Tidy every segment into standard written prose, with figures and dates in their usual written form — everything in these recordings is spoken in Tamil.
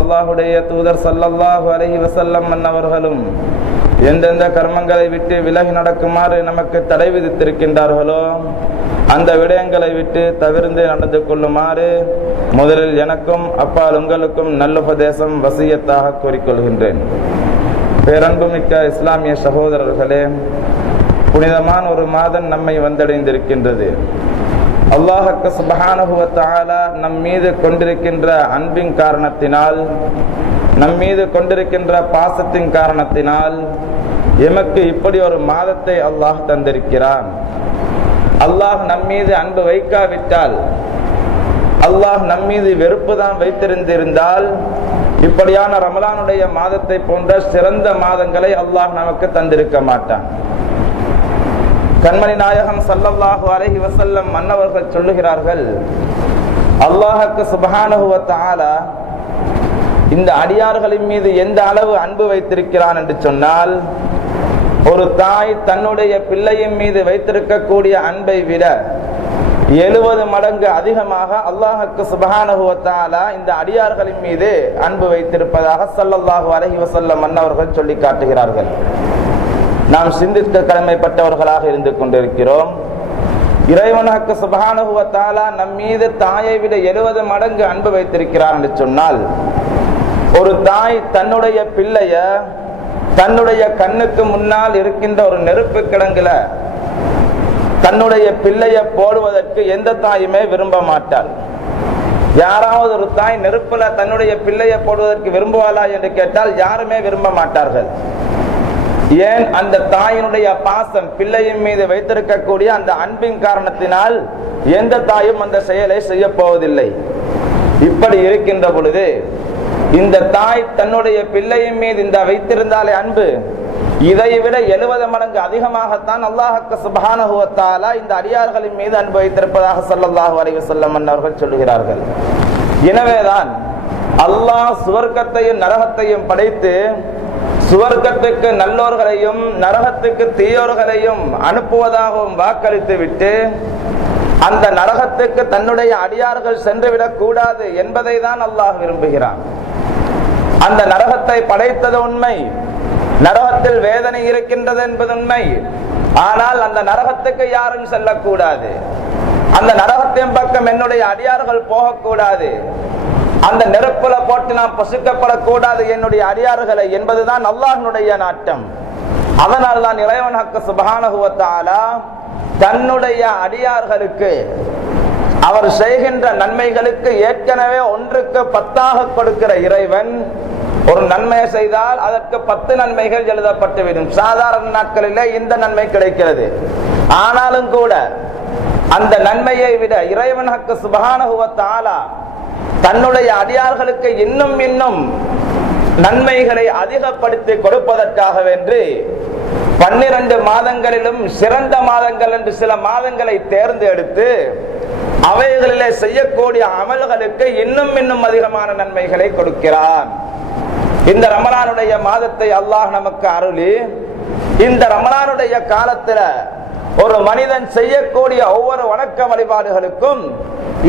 அல்லாஹுடைய தூதர் ஸல்லல்லாஹு அலைஹி வஸல்லம் அன்னவர்களும் எந்தெந்த கர்மங்களை விட்டு விலகி நடக்குமாறு நமக்கு தடை விதித்திருக்கின்றார்களோ அந்த விடயங்களை விட்டு தவிர்த்து நடந்து கொள்ளுமாறு முதலில் எனக்கும் அப்பால் உங்களுக்கும் நல்லுபதேசம் வசியத்தாக கூறிக்கொள்கின்றேன். பேரன்புமிக்க இஸ்லாமிய சகோதரர்களே, புனிதமான ஒரு மாதம் நம்மை வந்தடைந்திருக்கின்றது. அல்லாஹ் சுப்ஹானஹு வ தஆலா நம் மீது கொண்டிருக்கின்ற அன்பின் காரணத்தினால், நம் மீது கொண்டிருக்கின்ற பாசத்தின் காரணத்தினால் எமக்கு இப்படி ஒரு மாதத்தை அல்லாஹ் தந்திருக்கிறான். அல்லாஹ் நம் மீது அன்பு வைக்காவிட்டால், அல்லாஹ் நம் மீது வெறுப்பு தான் வைத்திருந்திருந்தால் இப்படியான ரமலானுடைய மாதத்தை போன்ற சிறந்த மாதங்களை அல்லாஹ் நமக்கு தந்திருக்க மாட்டான். கண்மணி நாயகம் ஸல்லல்லாஹு அலைஹி வஸல்லம் அன்னவர்கள் சொல்லுகிறார்கள், அல்லாஹ்வுக்கு சுப்ஹானஹு வ தஆலா இந்த அடியார்களின் மீது எந்த அளவு அன்பு வைத்திருக்கிறான் என்று சொன்னால், ஒரு தாய் தன்னுடைய பிள்ளையின் மீது வைத்திருக்கக்கூடிய அன்பை விட 70 மடங்கு அதிகமாக அல்லாஹ்வுக்கு சுப்ஹானஹு வ தஆலா இந்த அடியார்களின் மீது அன்பு வைத்திருப்பதாக ஸல்லல்லாஹு அலைஹி வஸல்லம் அன்னவர்கள் சொல்லி காட்டுகிறார்கள். நாம் சிந்திக்க கடமைப்பட்டவர்களாக இருந்து கொண்டிருக்கிறோம். இறைவனுக்கு சுப்ஹானஹு வ தஆலா நம் மீது தாயை விட 70 மடங்கு அன்பு வைத்திருக்கிறார் என்று சொன்னால், ஒரு தாய் தன்னுடைய பிள்ளைய தன்னுடைய கண்ணுக்கு முன்னால் இருக்கின்ற ஒரு நெருப்பு கிடங்குல தன்னுடைய பிள்ளைய போடுவதற்கு எந்த தாயுமே விரும்ப மாட்டாள். யாராவது ஒரு தாய் நெருப்புல தன்னுடைய பிள்ளைய போடுவதற்கு விரும்புவாளா என்று கேட்டால் யாருமே விரும்ப மாட்டார்கள். ஏன்? அந்த தாயினுடைய பாசம், பிள்ளையின் மீது வைத்திருக்கக்கூடிய அந்த அன்பின் காரணத்தினால் எந்த தாயும் அந்த செயலை செய்ய போவதில்லை. இப்படி இருக்கின்ற பொழுது இந்த தாய் தன்னுடைய பிள்ளையின் மீது இந்த வைத்திருந்தாலே அன்பு, இதை விட 70 மடங்கு அதிகமாகத்தான் அல்லாஹ்வுக்கு சுப்ஹானஹு வ தஆலா இந்த அடியார்களின் மீது அன்பு வைத்திருப்பதாக ஸல்லல்லாஹு அலைஹி வஸல்லம் அவர்கள் சொல்லுகிறார்கள். எனவேதான் அல்லாஹ் சுவர்க்கத்தையும் நரகத்தையும் படைத்து சுவர்க்கத்துக்கு நல்லோர்களையும் நரகத்துக்கு தீயோர்களையும் அனுப்புவதாகவும் வாக்களித்து விட்டு அந்த நரகத்துக்கு தன்னுடைய அடியார்கள் சென்றுவிடக் கூடாது என்பதை தான் அல்லாஹ் விரும்புகிறான். அந்த நரகத்தை படைத்தது உண்மை, நரகத்தில் வேதனை இருக்கின்றது என்பது உண்மை. ஆனால் அந்த நரகத்துக்கு யாரும் செல்லக்கூடாது, அந்த நரகத்தின் பக்கம் என்னுடைய அடியார்கள் போகக்கூடாது, அந்த நெருப்புல போட்டு நாம் பசுக்கப்படக்கூடாது என்னுடைய அடியார்களை என்பதுதான் அல்லாஹ்வுடைய நாட்டம். அதனால் தான் இறைவன் சுப்ஹானஹு வ தஆலா தன்னுடைய அடியார்களுக்கு அவர் செய்கின்ற நன்மைகளுக்கு ஏற்கனவே 1க்கு 10ஆக கொடுக்கிற இறைவன், ஒரு நன்மையை செய்தால் அதற்கு 10 நன்மைகள் எழுதப்பட்டுவிடும். சாதாரண நாட்களிலே இந்த நன்மை கிடைக்கிறது. ஆனாலும் கூட அந்த நன்மையை விட இறைவன் சுப்ஹானஹு வ தஆலா தன்னுடைய அடியார்களுக்கு இன்னும் இன்னும் நன்மைகளை அதிகப்படுத்தி கொடுப்பதற்காக வென்று 12 மாதங்களிலும் சிறந்த மாதங்கள் என்று சில மாதங்களை தேர்ந்தெடுத்து அவைகளிலே செய்யக்கூடிய அமல்களுக்கு இன்னும் இன்னும் அதிகமான நன்மைகளை கொடுக்கிறான். இந்த ரமலானுடைய மாதத்தை அல்லாஹ் நமக்கு அருளி, இந்த ரமலானுடைய காலத்துல ஒரு மனிதன் செய்யக்கூடிய ஒவ்வொரு வணக்க வழிபாடுகளுக்கும்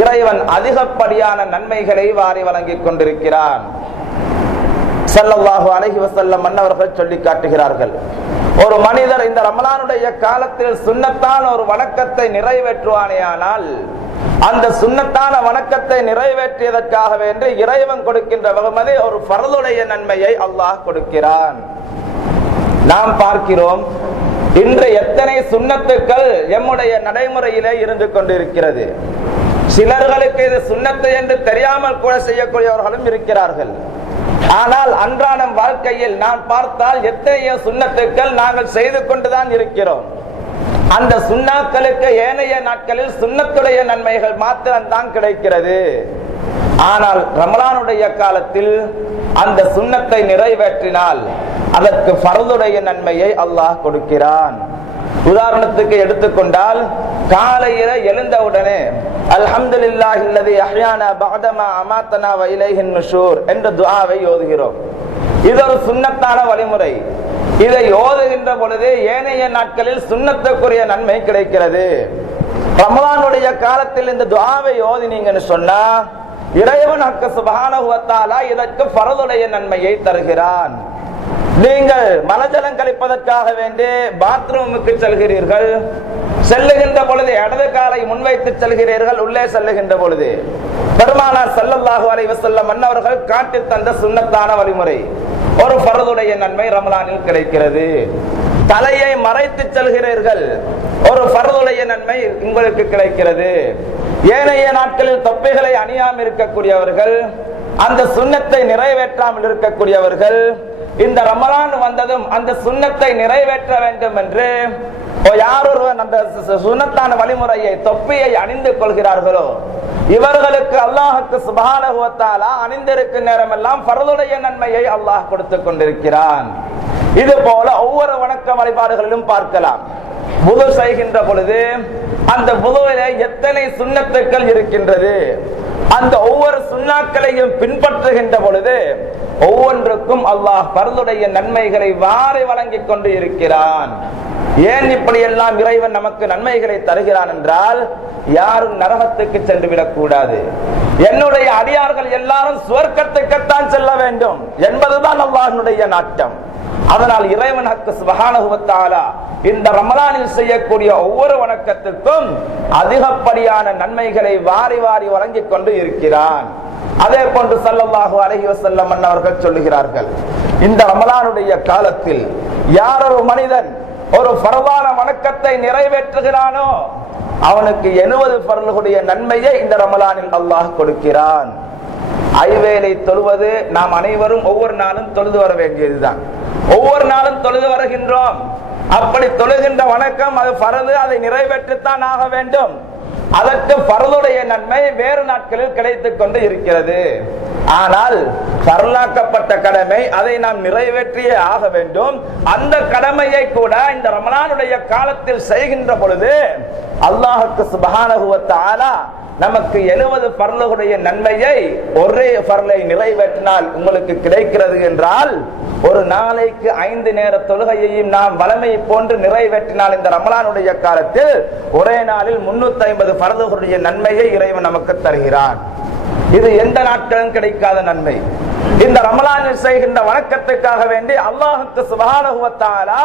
இறைவன் அதிகப்படியான நன்மைகளை வாரி வழங்கிக் கொண்டிருக்கிறான். ஸல்லல்லாஹு அலைஹி வஸல்லம் அன்னவர்கள் சொல்லி காட்டுகிறார்கள், ஒரு மனிதர் இந்த ரமலானுடைய காலத்தில் சுன்னத்தான ஒரு வணக்கத்தை நிறைவேற்றுவானேயானால் அந்த சுன்னத்தான வணக்கத்தை நிறைவேற்றியதற்காக வேண்டி இறைவன் கொடுக்கின்ற வெகுமதி ஒரு ஃபர்துடைய நன்மையை அல்லாஹ் கொடுக்கிறான். நாம் பார்க்கிறோம், இன்று எத்தனை சுன்னத்துக்கள் எம்முடைய நடைமுறையிலே இருந்து கொண்டிருக்கிறது. சிலர்களுக்கு இது சுன்னத்து என்று தெரியாமல் கூட செய்யக்கூடியவர்களும் இருக்கிறார்கள். ஆனால் அன்றாடம் வாழ்க்கையில் நாம் பார்த்தால் எத்தனையோ சுன்னத்துக்கள் நாங்கள் செய்து கொண்டுதான் இருக்கிறோம். அந்த சுன்னாக்களுக்கு ஏனைய நாட்களில் சுன்னத்துடைய நன்மைகள் மாத்திரம்தான் கிடைக்கிறது. ஆனால் ரமலானுடைய காலத்தில் அந்த சுன்னத்தை நிறைவேற்றினால் அதற்கு ஃபர்துடைய நன்மையை அல்லாஹ் கொடுக்கிறான். உதாரணத்துக்கு எடுத்துக்கொண்டால், காலையில எழுந்தவுடனே அல்ஹம்துலில்லாஹில்லதி அஹ்யானா பஅதமா அமாத்தனா வ இலைஹின் நுஷூர் என்ற துஆவை ஓதுகிறோம். இது ஒரு சுன்னத்தான வழிமுறை. இதை ஓதுகின்ற பொழுது ஏனைய நாட்களில் சுன்னத்துக்குரிய நன்மை கிடைக்கிறது. ரமலானுடைய காலத்தில் இந்த துஆவை ஓதினீங்கன்னு சொன்னா இறைவன் சுப்ஹானஹு வ தஆலா இதற்கு ஃபர்துடைய நன்மையை தருகிறான். நீங்கள் மலஜலம் கழிப்பதற்காக வேண்டி பாத்ரூமுக்கு செல்கிறீர்கள். செல்லுகின்ற பொழுது இடது காலை முன்வைத்து செல்கிறீர்கள். உள்ளே செல்லுகின்ற பொழுது பெருமானார் ஸல்லல்லாஹு அலைஹி வஸல்லம் அன்னவர்கள் காட்டி தந்த சுன்னத்தான வழிமுறை, ஒரு ஃபர்துடைய நன்மை ரமலானில் கிடைக்கிறது. தலையை மறைத்து செல்கிறீர்கள், ஒரு ஃபர்துடைய நன்மை உங்களுக்கு கிடைக்கிறது. ஏனைய நாட்களில் தொப்பைகளை அணியாமல் இருக்கக்கூடியவர்கள், அந்த சுன்னத்தை நிறைவேற்றாமல் இருக்கக்கூடியவர்கள், இந்த ரமலான் வந்ததும் அந்த சுன்னத்தை நிறைவேற்ற வேண்டும் என்று யார் ஒருவன் அந்த சுன்னத்தான வழிமுறையை தொப்பியை அணிந்து கொள்கிறார்களோ இவர்களுக்கு அல்லாஹ் சுப்ஹானஹு வ தஆலா அணிந்திருக்கும் நேரமெல்லாம் ஃபர்துடைய நன்மையை அல்லாஹ் கொடுத்து கொண்டிருக்கிறான். இது போல ஒவ்வொரு வணக்க வழிபாடுகளிலும் பார்க்கலாம். வுது செய்கின்ற பொழுது அந்த வுதுவிலே எத்தனை சுன்னத்துக்கள் இருக்கின்றது, அந்த ஒவ்வொரு சுன்னாக்களையும் பின்பற்றுகின்ற பொழுது ஒவ்வொன்றுக்கும் அல்லாஹ் ஃபர்துடைய நன்மைகளை வாரி வழங்கிக் கொண்டு இருக்கிறான். ஏன் இப்படி எல்லாம் இறைவன் நமக்கு நன்மைகளை தருகிறான் என்றால், யாரும் நரகத்துக்கு சென்று விடக்கூடாது, என்னுடைய அடியார்கள் எல்லாரும் சுவர்க்கத்துக்குத்தான் செல்ல வேண்டும் என்பதுதான் அல்லாஹ்வுடைய நாட்டம். அதனால் இறைவன் சுப்ஹானஹு வ தஆலா இந்த ரமலானில் செய்யக்கூடிய ஒவ்வொரு வணக்கத்துக்கும் அதிகப்படியான நன்மைகளை வாரி வாரி வழங்கிக் கொண்டு இருக்கிறான். அதே போன்று ஸல்லல்லாஹு அலைஹி வஸல்லம் அவர்கள் சொல்லுகிறார்கள், இந்த ரமலானுடைய காலத்தில் யார் ஒரு மனிதன் ஒரு ஃபர்தான வணக்கத்தை நிறைவேற்றுகிறானோ அவனுக்கு 70 ஃபர்லுடைய நன்மையை இந்த ரமலானில் அல்லாஹ் கொடுக்கிறான். ஐவேளை தொழுவது நாம் அனைவரும் ஒவ்வொரு நாளும் தொழுது வர வேண்டியதுதான். ஒவ்வொரு நாளும் தொழுது வருகின்றோம். அப்படி தொழுகின்ற வணக்கம் அது ஃபர்து, அதை நிறைவேற்றத்தான் ஆக வேண்டும். அதற்கு ஃபர்துடைய நன்மை வேறு நாட்களில் கிடைத்துக் கொண்டு இருக்கிறது. ஆனால் ஃபர்லாக்கப்பட்ட கடமை அதை நாம் நிறைவேற்றியே ஆக வேண்டும். அந்த கடமையை கூட இந்த ரமலானுடைய காலத்தில் செய்கின்ற பொழுது அல்லாஹ் சுப்ஹானஹு வ தஆலா நமக்கு 70 ஃபர்லுடைய நன்மையை ஒரே ஃபர்லை நிறைவேற்றினால் உங்களுக்கு கிடைக்கிறது என்றால், ஒரு நாளைக்கு 5 நேர தொழுகையையும் நாம் வளமை போன்று நிறைவேற்றினால் இந்த ரமலானுடைய காலத்தில் ஒரே நாளில் 350 ஃபர்லுடைய நன்மையை இறைவன் நமக்கு தருகிறான். இது எந்த நாட்களும் கிடைக்காத நன்மை. இந்த ரமலானில் செய்கின்ற வணக்கத்துக்காக வேண்டி அல்லாஹ் சுப்ஹானஹு வ தஆலா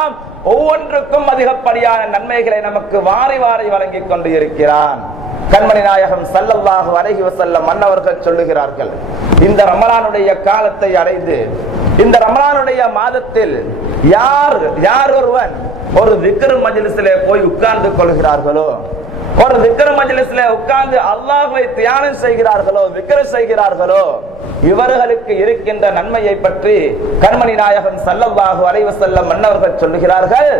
ஒவ்வொன்றுக்கும் அதிகப்படியான நன்மைகளை நமக்கு வாரி வாரி வழங்கிக் கொண்டு இருக்கிறான். கண்மணி நாயகம் ஸல்லல்லாஹு அலைஹி வஸல்லம் அன்னவர்கள் சொல்லுகிறார்கள், இந்த ரமலானுடைய காலத்தை அடைந்து இந்த ரமலானுடைய மாதத்தில் யார் ஒருவன் ஒரு திக்ர் மஜ்லிஸிலே போய் உட்கார்ந்து கொள்கிறார்களோ, ஒரு திக்ர் மஜ்லிஸிலே உட்கார்ந்து அல்லாஹ்வை தியானம் செய்கிறார்களோ, திக்ர் செய்கிறார்களோ, இவர்களுக்கு இருக்கின்ற நன்மையை பற்றி கண்மணி நாயகம் ஸல்லல்லாஹு அலைஹி வஸல்லம் அன்னவர்கள் சொல்லுகிறார்கள்,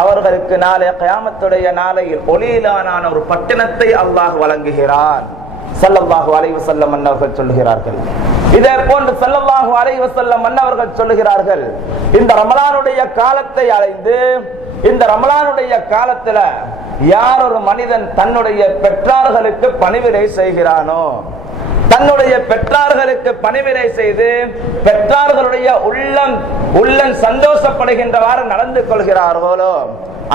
அவர்களுக்கு நாளை கியாமத்துடைய நாளையில் ஒளியிலான ஒரு பட்டணத்தை அல்லாஹ் வழங்குகிறான். ஸல்லல்லாஹு அலைஹி வஸல்லம் அன்னவர்கள் சொல்லுகிறார்கள். இதே போன்று ஸல்லல்லாஹு அலைஹி வஸல்லம் அன்னவர்கள் சொல்லுகிறார்கள், இந்த ரமலானுடைய காலத்தை அடைந்து இந்த ரமலானுடைய காலத்துல யார் ஒரு மனிதன் தன்னுடைய பெற்றார்களுக்கு பணிவிடை செய்கிறானோ, தன்னுடைய பெற்றார்களுக்கு பணிவிடை செய்து பெற்றார்களுடைய உள்ளம் சந்தோஷப்படுகின்றவாறு நடந்து கொள்கிறார்களோ,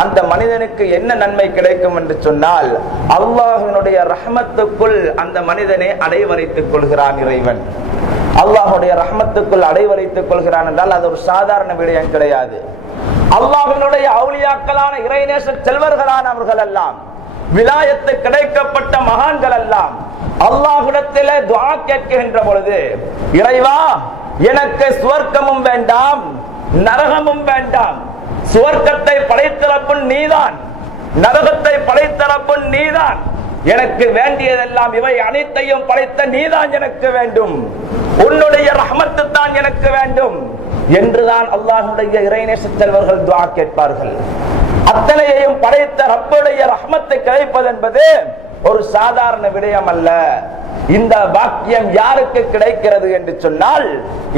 அந்த மனிதனுக்கு என்ன நன்மை கிடைக்கும் என்று சொன்னால், அல்லாஹ்வினுடைய ரஹ்மத்துக்குள் அந்த மனிதனை அடைவரைத்துக் கொள்கிறான் இறைவன். அல்லாஹ்வுடைய ரஹ்மத்துக்குள் அடைவரைத்துக் கொள்கிறான் என்றால் அது ஒரு சாதாரண விடயம் கிடையாது. அல்லாஹ்வினுடைய அவுலியாக்களான இறைநேச செல்வர்களான அவர்கள் எல்லாம், விலாயத்து கிடைக்கப்பட்ட மகான்கள் எல்லாம் அல்லாஹ்விடத்திலே துஆ கேட்கின்ற பொழுது, இறைவா எனக்கு சுவர்க்கமும் வேண்டாம் நரகமும் வேண்டாம், சுவர்க்கத்தை படைத்த ரப்புன் நீதான், நரகத்தை படைத்த ரப்புன் நீதான், எனக்கு வேண்டியதெல்லாம் இவை அனைத்தையும் படைத்த நீதான் எனக்கு வேண்டும், உன்னுடைய ரஹ்மத்து தான் எனக்கு வேண்டும் என்றுதான் அல்லாஹ்வுடைய இறைநேச செல்வர்கள் துஆ கேட்பார்கள். அத்தனையையும் படைத்த ரப்புடைய ரஹ்மத்தை கிடைப்பது என்பது ஒரு சாதாரண விடயம் அல்ல. இந்த பாக்கியம் யாருக்கு கிடைக்கிறது என்று சொன்னால்,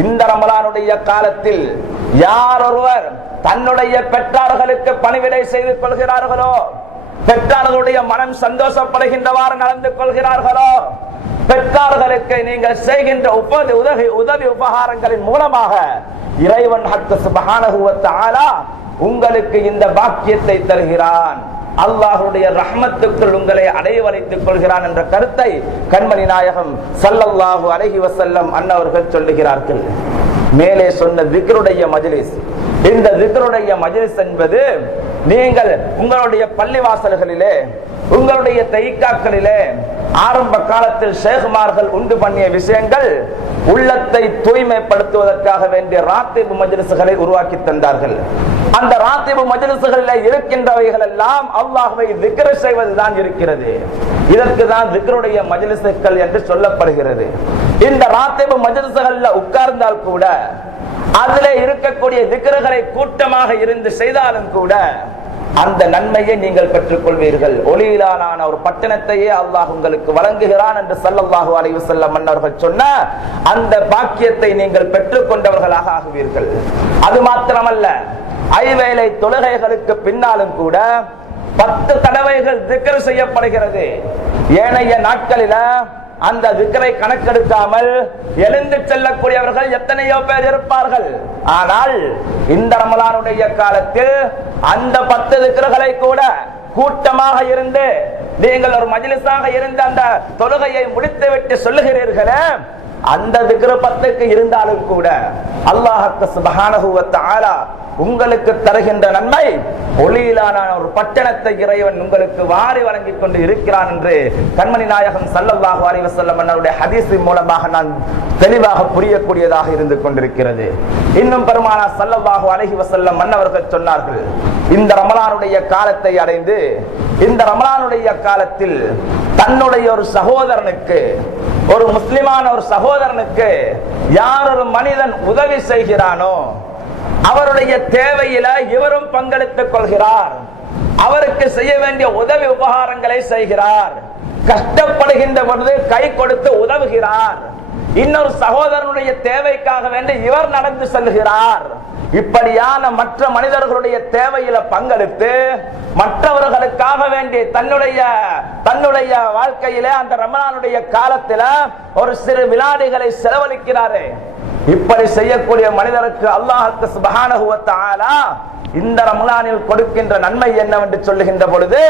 இந்த ரமலானுடைய காலத்தில் யார் ஒருவர் தன்னுடைய பெற்றார்களுக்கு பணிவிடை செய்து கொள்கிறார்களோ, பெற்றார்களுடைய மனம் சந்தோஷப்படுகின்றவாறு நடந்து கொள்கிறார்களோ, பெற்றார்களுக்கு நீங்கள் செய்கின்ற உதவி உபகாரங்களின் மூலமாக இறைவன் சுப்ஹானஹு வ தஆலா உங்களுக்கு இந்த பாக்கியத்தை தருகிறான். அல்லாஹ்வுடைய ரஹ்மத்துக்குள் உங்களை அடைவழைத்துக் கொள்கிறான் என்ற கருத்தை கண்மணி நாயகம் ஸல்லல்லாஹு அலைஹி வஸல்லம் அன்னவர்கள் சொல்லுகிறார்கள். மேலே சொன்ன திக்ருடைய மஜ்லிஸ், இந்த திக்ருடைய மஜ்லிஸ் என்பது நீங்கள் உங்களுடைய பள்ளிவாசல்களிலே, உங்களுடைய தைக்காக்களிலே ஆரம்ப காலத்தில் ஷேகுமார்கள் உண்டு பண்ணிய விஷயங்கள் உள்ளத்தை தூய்மைப்படுத்துவதற்காக வேண்டிய ராத்திபு மஜ்லிஸ்களை உருவாக்கி தந்தார்கள். அந்த ராத்திபு மஜ்லிஸ்களில் இருக்கின்றவைகள் எல்லாம் அல்லாஹ்வை திக்ர் செய்வதுதான் இருக்கிறது. இதற்கு தான் திக்ருடைய மஜ்லிஸ்கள் என்று சொல்லப்படுகிறது. இந்த ராத்திபு மஜ்லிஸ்களில் உட்கார்ந்தால் கூட அதிலே இருக்கக்கூடிய திக்ருகளை கூட்டமாக இருந்து செய்தாலும் கூட அந்த நன்மையை நீங்கள் பெற்றுக் கொள்வீர்கள். ஒளியிலான ஒரு பட்டணத்தையே அல்லாஹ் உங்களுக்கு வழங்குகிறான் என்று ஸல்லல்லாஹு அலைஹி வஸல்லம் மன்னர்கள் சொன்ன அந்த பாக்கியத்தை நீங்கள் பெற்றுக் கொண்டவர்களாக ஆகுவீர்கள். அது மாத்திரமல்ல, ஐவேளை தொழுகைகளுக்கு பின்னாலும் கூட 10 தடவைகள் திக்ர் செய்யப்படுகிறது. ஏனைய நாட்களில அந்த திக்ரை கணக்கெடுக்காமல் எழுந்து செல்லக்கூடியவர்கள் எத்தனையோ பேர் இருப்பார்கள். ஆனால் இந்த ரமலானுடைய காலத்தில் அந்த 10 திக்ர்களை கூட கூட்டமாக இருந்து நீங்கள் ஒரு மஜ்லிஸாக இருந்து அந்த தொழுகையை முடித்துவிட்டு சொல்லுகிறீர்களே, அந்த திக்ர் 10க்கு இருந்தாலும் கூட அல்லாஹ் சுப்ஹானஹு வ தஆலா உங்களுக்கு தருகின்ற நன்மை ஒளியிலான ஒரு பட்டணத்தை இறைவன் உங்களுக்கு வாரி வழங்கிக் கொண்டு இருக்கிறான் என்று கண்மணி நாயகம் ஸல்லல்லாஹு அலைஹி வஸல்லம் அவருடைய ஹதீஸின் மூலமாக நான் தெளிவாக புரியக்கூடியதாக இருந்து கொண்டிருக்கிறது. இன்னும் பெருமானார் ஸல்லல்லாஹு அலைஹி வஸல்லம் அவர்கள் சொன்னார்கள், இந்த ரமலானுடைய காலத்தை அடைந்து இந்த ரமலானுடைய காலத்தில் தன்னுடைய ஒரு சகோதரனுக்கு, ஒரு முஸ்லிமான ஒரு சகோதரனுக்கு யார் ஒரு மனிதன் உதவி செய்கிறானோ அவருடைய தேவையில இவரும் பங்கெடுத்துக் கொள்கிறார். அவருக்கு செய்ய வேண்டிய உதவி உபகாரங்களை செய்கிறார். கஷ்டப்படுகின்ற பொழுது கை கொடுத்து உதவுகிறார். இன்னொரு சகோதரனுடைய தேவைக்காக வேண்டி இவர் நடந்து செல்கிறார். இப்படியான மற்ற மனிதர்களுடைய தேவையில பங்கெடுத்து மற்றவர்களுக்காக வேண்டி தன்னுடைய வாழ்க்கையில அந்த ரமலானுடைய காலத்துல ஒரு சிறு வினாடிகளை செலவழிக்கிறாரு. இப்படி செய்யக்கூடிய மனிதருக்கு அல்லாஹ் சுப்ஹானஹு வ தஆலா இந்த ரமலானில் கொடுக்கின்ற நன்மை என்னவென்று சொல்லுகின்ற பொழுது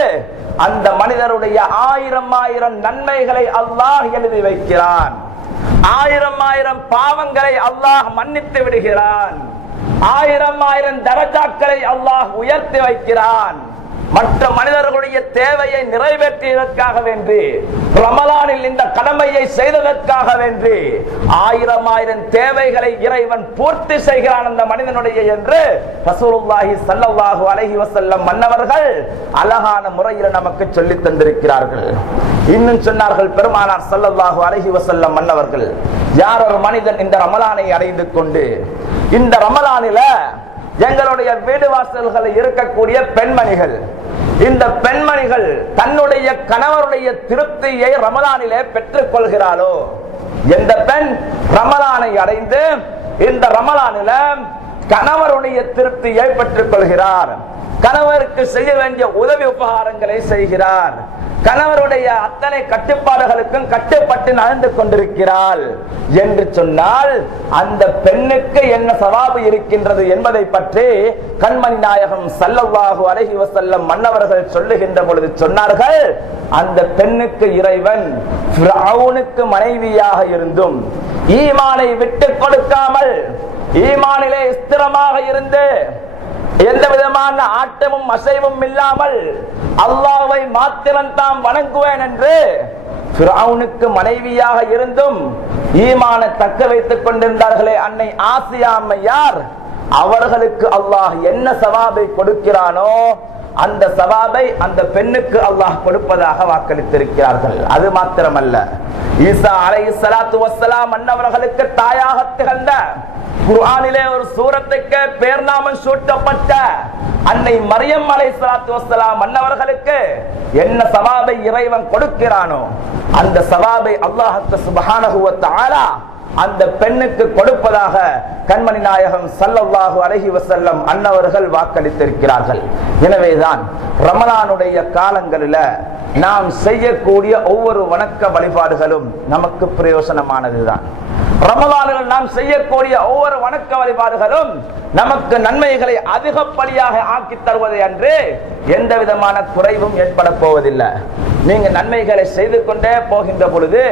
அந்த மனிதருடைய 1000 நன்மைகளை அல்லாஹ் எழுதி வைக்கிறான். 1000 பாவங்களை அல்லாஹ் மன்னித்து விடுகிறான். 1000 தரஜாக்களை அல்லாஹ் உயர்த்தி வைக்கிறான். மற்ற மனிதர்களுடைய தேவையை நிறைவேற்றியதற்காக வேண்டி, ரமலானில் இந்த கடமையை செய்ததற்காக வேண்டி 1000 தேவைகளை இறைவன் பூர்த்தி செய்கிறான் அந்த மனிதனுடைய என்று ரசூலுல்லாஹி ஸல்லல்லாஹு அலைஹி வஸல்லம் மன்னவர்கள் அழகான முறையில் நமக்கு சொல்லி தந்திருக்கிறார்கள். இன்னும் சொன்னார்கள் பெருமானார் ஸல்லல்லாஹு அலைஹி வஸல்லம் மன்னவர்கள், யார் ஒரு மனிதன் இந்த ரமலானை அடைந்து கொண்டு இந்த ரமலானில எங்களுடைய வீடு வாசல்களில் இருக்கக்கூடிய பெண்மணிகள், இந்த பெண்மணிகள் தன்னுடைய கணவருடைய திருப்தியை ரமலானிலே பெற்றுக் கொள்கிறாளோ, எந்த பெண் ரமலானை அடைந்து இந்த ரமலானில கணவருடைய திருப்தியை பெற்றுக் கொள்கிறார், கணவருக்கு செய்ய வேண்டிய உதவி உபகாரங்களை செய்கிறார், கணவருடைய அத்தனை கட்டுப்பாடுகளுக்கும் கட்டுப்பட்டு நடந்து கொண்டிருக்கிறாள் என்று சொன்னால் அந்த பெண்ணுக்கு என்ன சவாபு இருக்கின்றது என்பதை பற்றி கண்மணி நாயகம் ஸல்லல்லாஹு அலைஹி வஸல்லம் மன்னவர்கள் சொல்லுகின்ற பொழுது சொன்னார்கள், அந்த பெண்ணுக்கு இறைவன் ஃபிரௌனுக்கு மனைவியாக இருந்தும் ஈமானை விட்டு கொடுக்காமல் ஈமானிலே ஸ்திரமாக இருந்து எந்த விதமான ஆட்டமும் அசைவும் இல்லாமல் அல்லாஹ்வை மாத்திரம் தாம் வணங்குவேன் என்று ஃபிரௌனுக்கு மனைவியாக இருந்தும் ஈமானை தக்க வைத்துக் கொண்டிருந்தார்களே அன்னை ஆசியா அம்மையார், அவர்களுக்கு அல்லாஹ் என்ன சவாபை கொடுக்கிறானோ அந்த சவாபை அந்த பெண்ணுக்கு அல்லாஹ் கொடுப்பதாக வாக்களித்திருக்கிறார்கள். அது மாத்திரமல்ல, ஈசா அலைஹிஸ்ஸலாத்து வஸ்ஸலாம் அன்னவர்களுக்கு தாயாக திகழ்ந்த, குர்ஆனிலே ஒரு சூரத்துக்கு பேர் நாமம் சூட்டப்பட்ட அன்னை மரியம் அலைஹிஸ்ஸலாத்து வஸ்ஸலாம் அன்னவர்களுக்கு என்ன சவாபை இறைவன் கொடுக்கிறானோ அந்த சவாபை அல்லாஹ் சுப்ஹானஹு வ தஆலா அந்த பெண்ணுக்கு கொடுப்பதாக கண்மணி நாயகம் ஸல்லல்லாஹு அலைஹி வஸல்லம் அன்னவர்கள் வாக்களித்திருக்கிறார்கள். எனவேதான் ரமலானுடைய காலங்களில் நாம் செய்யக்கூடிய ஒவ்வொரு வணக்க வழிபாடுகளும் நமக்கு பிரயோசனமானதுதான். ரமலானில் நாம் செய்யக்கூடிய ஒவ்வொரு வணக்க வழிபாடுகளும் நமக்கு நன்மைகளை அதிகப்படியாக ஆக்கி தருவதை அன்று எந்த விதமான குறைவும் ஏற்பட போவதில்லை. நீங்க நன்மைகளை செய்து கொண்டே போகின்ற பொழுது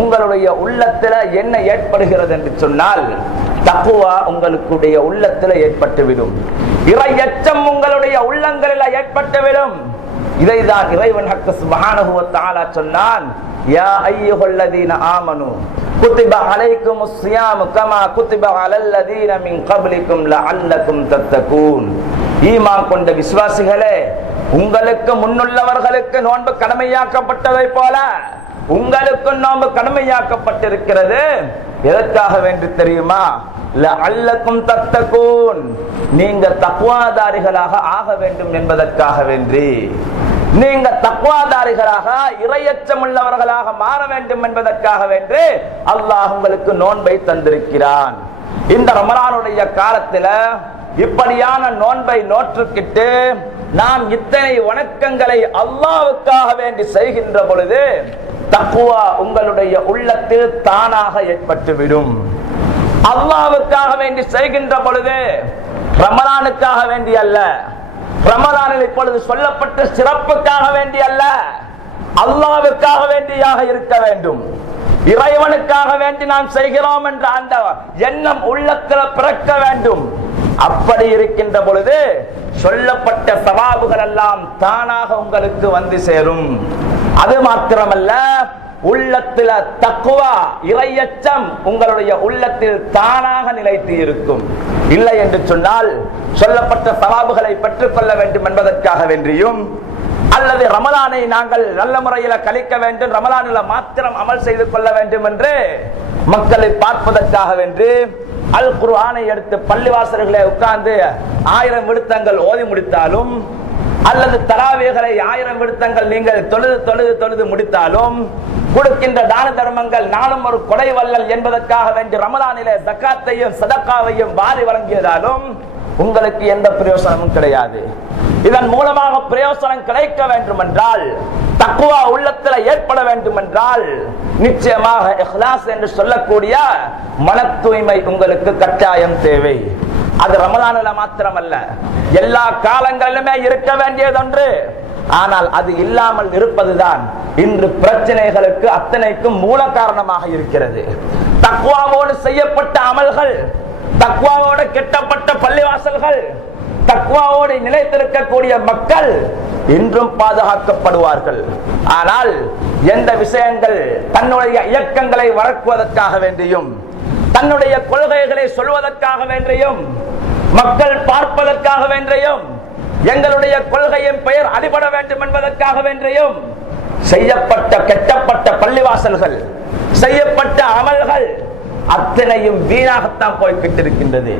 உங்களுடைய உள்ளத்துல என்ன ஏற்படுகிறது என்று சொன்னால் தக்வா உங்களுடைய உள்ளத்துல ஏற்பட்டுவிடும். இறையச்சம் உங்களுடைய உள்ளங்களில் ஏற்பட்டுவிடும். இதைதான் இறைவன் சுப்ஹானஹு வ தஆலா சொன்னான், யா அய்யுஹல்லதீன ஆமனூ குத்திப அலைக்குமுஸ் ஸியாமு கமா குத்திப அலல்லதீன மின் கப்லிக்கும் லஅல்லக்கும் தத்தகூன். ஈமான் கொண்ட விசுவாசிகளே, உங்களுக்கு முன்னுள்ளவர்களுக்கு நோன்பு கடமையாக்கப்பட்டதை போல உங்களுக்கு நோன்பு கடமையாக்கப்பட்டிருக்கிறது. எதற்காக வேண்டி தெரியுமா? லஅல்லக்கும் தத்தகூன், நீங்க தக்வாதாரிகளாக ஆக வேண்டும் என்பதற்காக வேண்டி, நீங்க தக்வாதாரிகளாக இறையச்சம் உள்ளவர்களாக மாற வேண்டும் என்பதற்காக வேண்டி அல்லாஹ் உங்களுக்கு நோன்பை தந்திருக்கிறான். இந்த ரமலானுடைய காலத்துல இப்படியான நோன்பை நோற்றுக்கிட்டு நாம் இத்தனை வணக்கங்களை அல்லாஹ்வுக்காக வேண்டி செய்கின்ற பொழுது தக்வா உங்களுடைய உள்ளத்தில் தானாக ஏற்பட்டுவிடும். அல்லாஹ்வுக்காக வேண்டி செய்கின்ற பொழுது ரமலானுக்காக வேண்டி அல்ல, ரமலானில் இப்பொழுது சொல்லப்பட்ட சிறப்புக்காக வேண்டி அல்ல, அல்லாஹ்வுக்காக வேண்டியாக இருக்க வேண்டும். இறைவனுக்காக வேண்டி நாம் செய்கிறோம் என்ற அந்த எண்ணம் உள்ளத்தில் பிறக்க வேண்டும். அப்படி இருக்கின்ற பொழுது சொல்லப்பட்ட சவாபுகள் எல்லாம் தானாக உங்களுக்கு வந்து சேரும். அது மாத்திரமல்ல, உள்ளத்துல தக்வா இறையச்சம் உங்களுடைய உள்ளத்தில் தானாக நிலைத்து இருக்கும். இல்லை என்று சொன்னால் சொல்லப்பட்ட சவாபுகளை பெற்றுக் கொள்ள வேண்டும் என்பதற்காக வேண்டியும், அல்லது ரமலானை நாங்கள் நல்ல முறையில் கழிக்க வேண்டும், ரமலானில் மாத்திரம் அமல் செய்து கொள்ள வேண்டும் என்று மக்களை பார்ப்பதற்காக வேண்டி அல் குர்ஆனை எடுத்து பள்ளிவாசல்களை உட்கார்ந்து 1000 விடுத்தங்கள் ஓதி முடித்தாலும், அல்லது தராவீகளை 1000 விடுத்தங்கள் நீங்கள் தொழுது முடித்தாலும், கொடுக்கின்ற தான தர்மங்கள் நாளும் ஒரு கொடை வள்ளல் என்பதற்காக வேண்டி ரமலானிலே ஜக்காத்தையும் சதக்காவையும் வாரி வழங்கியதாலும் உங்களுக்கு எந்த பிரயோசனமும் கிடையாது. இதன் மூலமாக பிரயோசனம் கிடைக்க வேண்டும் என்றால், தக்வா உள்ளத்தில் ஏற்பட வேண்டும் என்றால், நிச்சயமாக இஹ்லாஸ் என்று சொல்லக்கூடிய மன தூய்மை உங்களுக்கு கட்டாயம் தேவை. அது ரமலானில மாத்திரமல்ல, எல்லா காலங்களிலுமே இருக்க வேண்டியதொன்று. ஆனால் அது இல்லாமல் இருப்பதுதான் இன்று பிரச்சனைகளுக்கு அத்தனைக்கும் மூல காரணமாக இருக்கிறது. தக்வாவோடு செய்யப்பட்ட அமல்கள், தக்வாவோடு கெட்டப்பட்ட பள்ளிவாசல்கள், தக்வாவோடு நிலைத்திருக்கக்கூடிய மக்கள் இன்றும் பாதுகாக்கப்படுவார்கள். ஆனால் எந்த விஷயங்கள் தன்னுடைய இயக்கங்களை வளர்க்குவதற்காக வேண்டியும், தன்னுடைய கொள்கைகளை சொல்வதற்காக வேண்டியும், மக்கள் பார்ப்பதற்காக வேண்டியும், எங்களுடைய கொள்கையின் பெயர் அடிபட வேண்டும் என்பதற்காக வேண்டியும் செய்யப்பட்ட கெட்டப்பட்ட பள்ளிவாசல்கள், செய்யப்பட்ட அமல்கள் அத்தனையும் வீணாகத்தான் போய்கிட்டிருக்கின்றது.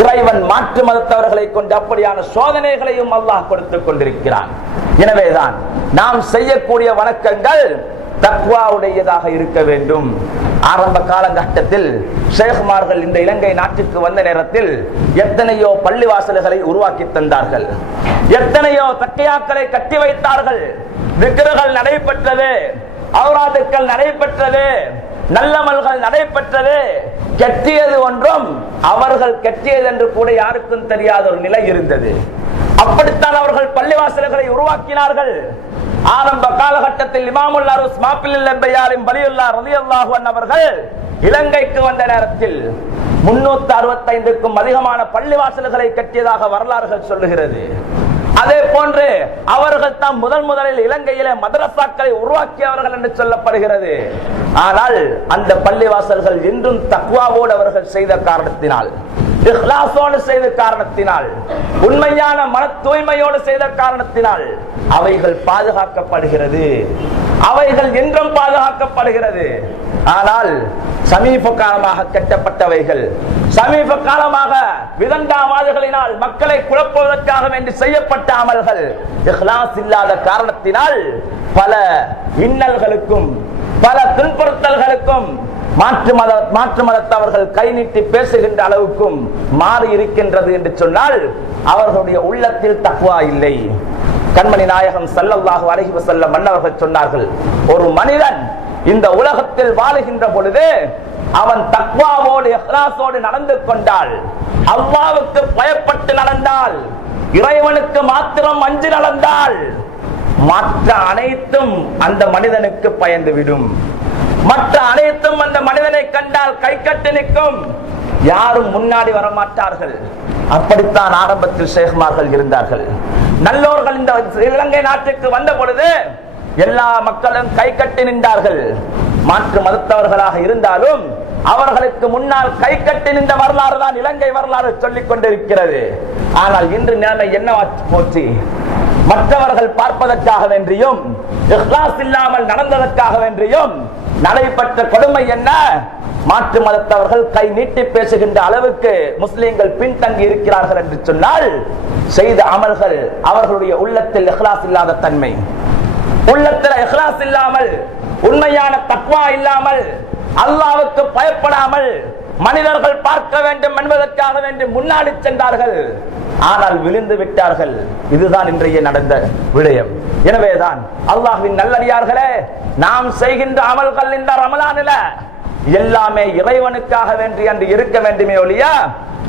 இறைவன் மாற்று மதத்தவர்களை கொண்டு அப்படியான சோதனைகளையும் அல்லாஹ் கொடுத்துக் கொண்டிருக்கிறான். எனவேதான் நாம் செய்யக்கூடிய வணக்கங்கள் தக்வாவுடையதாக இருக்க வேண்டும். ஆரம்ப காலகட்டத்தில் ஷேக்மார்கள் இந்த இலங்கை நாட்டுக்கு வந்த நேரத்தில் எத்தனையோ பள்ளிவாசல்களை உருவாக்கி தந்தார்கள், எத்தனையோ தக்கையாக்களை கட்டி வைத்தார்கள், திக்ருகள் நடைபெற்றது, அவுராதுக்கள் நடைபெற்றது, நல்லமல்கள் நடைபெற்றது. கெட்டியது ஒன்றும் அவர்கள் கெட்டியது என்று கூட யாருக்கும் தெரியாத ஒரு நிலை இருந்தது. அப்படித்தான் அவர்கள் பள்ளிவாசல்களை உருவாக்கினார்கள். ஆரம்ப காலகட்டத்தில் இமாமுல் அருஸ் மாப்பில் லெம்பையாரின் வலியுல்லாஹ் ரலியல்லாஹு அன்ஹு அவர்கள் இலங்கைக்கு வந்த நேரத்தில் 365க்கும் அதிகமான பள்ளிவாசல்களை கட்டியதாக வரலாறுகள் சொல்லுகிறது. அதே போன்று அவர்கள் தான் முதலில் இலங்கையிலே மதரசாக்களை உருவாக்கியவர்கள் என்று சொல்லப்படுகிறது. ஆனால் அந்த பள்ளிவாசல்கள் இன்றும் தக்வாவோடு அவர்கள் செய்த காரணத்தினால், இஹ்லாஸோடு செய்த காரணத்தினால், உண்மையான மன தூய்மையோடு செய்த காரணத்தினால் அவைகள் பாதுகாக்கப்படுகிறது, அவைகள் என்றும் பாதுகாக்கப்படுகிறது. ஆனால் சமீப காலமாக கட்டப்பட்டவைகள், சமீப காலமாக விதண்டாவாதிகளினால் மக்களை குழப்புவதற்காக வேண்டி செய்யப்பட்ட அமல்கள் இஹ்லாஸ் இல்லாத காரணத்தினால் பல இன்னல்களுக்கும் பல துன்புறுத்தல்களுக்கும் மாற்று மதத்தவர்கள் கை நீட்டி பேசுகின்ற அளவுக்கும் மாறி இருக்கின்றது என்று சொன்னால் அவர்களுடைய உள்ளத்தில் தக்வா இல்லை. கண்மணி நாயகம் ஸல்லல்லாஹு அலைஹி வஸல்லம் மன்னவர்கள் சொன்னார்கள், ஒரு மனிதன் இந்த உலகத்தில் வாழுகின்ற பொழுது அவன் தக்வாவோடு இஹ்லாஸோடு நடந்து கொண்டால், அல்லாஹ்வுக்கு பயப்பட்டு நடந்தால், இறைவனுக்கு மாத்திரம் அஞ்சி நடந்தால், மற்ற அனைத்தும் அந்த மனிதனுக்கு பயந்துவிடும். மற்ற அனைத்தும் அந்த மனிதனை கண்டால் கை கட்டி நிற்கும். யாரும் முன்னாடி வர மாட்டார்கள். அப்படித்தான் ஆரம்பத்தில் ஷேக்மார்கள் இருந்தார்கள். நல்லோர்கள் இந்த இலங்கை நாட்டுக்கு வந்த பொழுது எல்லா மக்களும் கை கட்டி நின்றார்கள். மாற்று மதத்தவர்களாக இருந்தாலும் அவர்களுக்கு முன்னால் கை கட்டி நின்ற வரலாறு தான் இலங்கை வரலாறு சொல்லிக் கொண்டிருக்கிறது. ஆனால் இன்று நிலைமை என்ன போச்சு? மற்றவர்கள் பார்ப்பதற்காக வேண்டியும், இஹ்லாஸ் இல்லாமல் நடந்ததற்காக வேண்டியும் நடைபெற்ற கொடுமை என்ன? மாற்று மதத்தவர்கள் கை நீட்டி பேசுகின்ற அளவுக்கு முஸ்லிம்கள் பின்தங்கி இருக்கிறார்கள் என்று சொன்னால், செய்த அமல்கள் அவர்களுடைய உள்ளத்தில் இஹ்லாஸ் இல்லாத தன்மை, உள்ளத்தில் இஹ்லாஸ் இல்லாமல், உண்மையான தக்வா இல்லாமல், அல்லாஹ்வுக்கு பயப்படாமல், மனிதர்கள் பார்க்க வேண்டும் என்பதற்காக வேண்டி முன்னாடி சென்றார்கள். ஆனால் விழுந்து விட்டார்கள். இதுதான் இன்றைய நடந்த விடயம். எனவேதான் அல்லாஹ்வின் நல்லடியார்களே, நாம் செய்கின்ற அமல்கள் இந்த ரமலானில எல்லாமே இறைவனுக்காக வேண்டி என்று இருக்க வேண்டுமே ஒழிய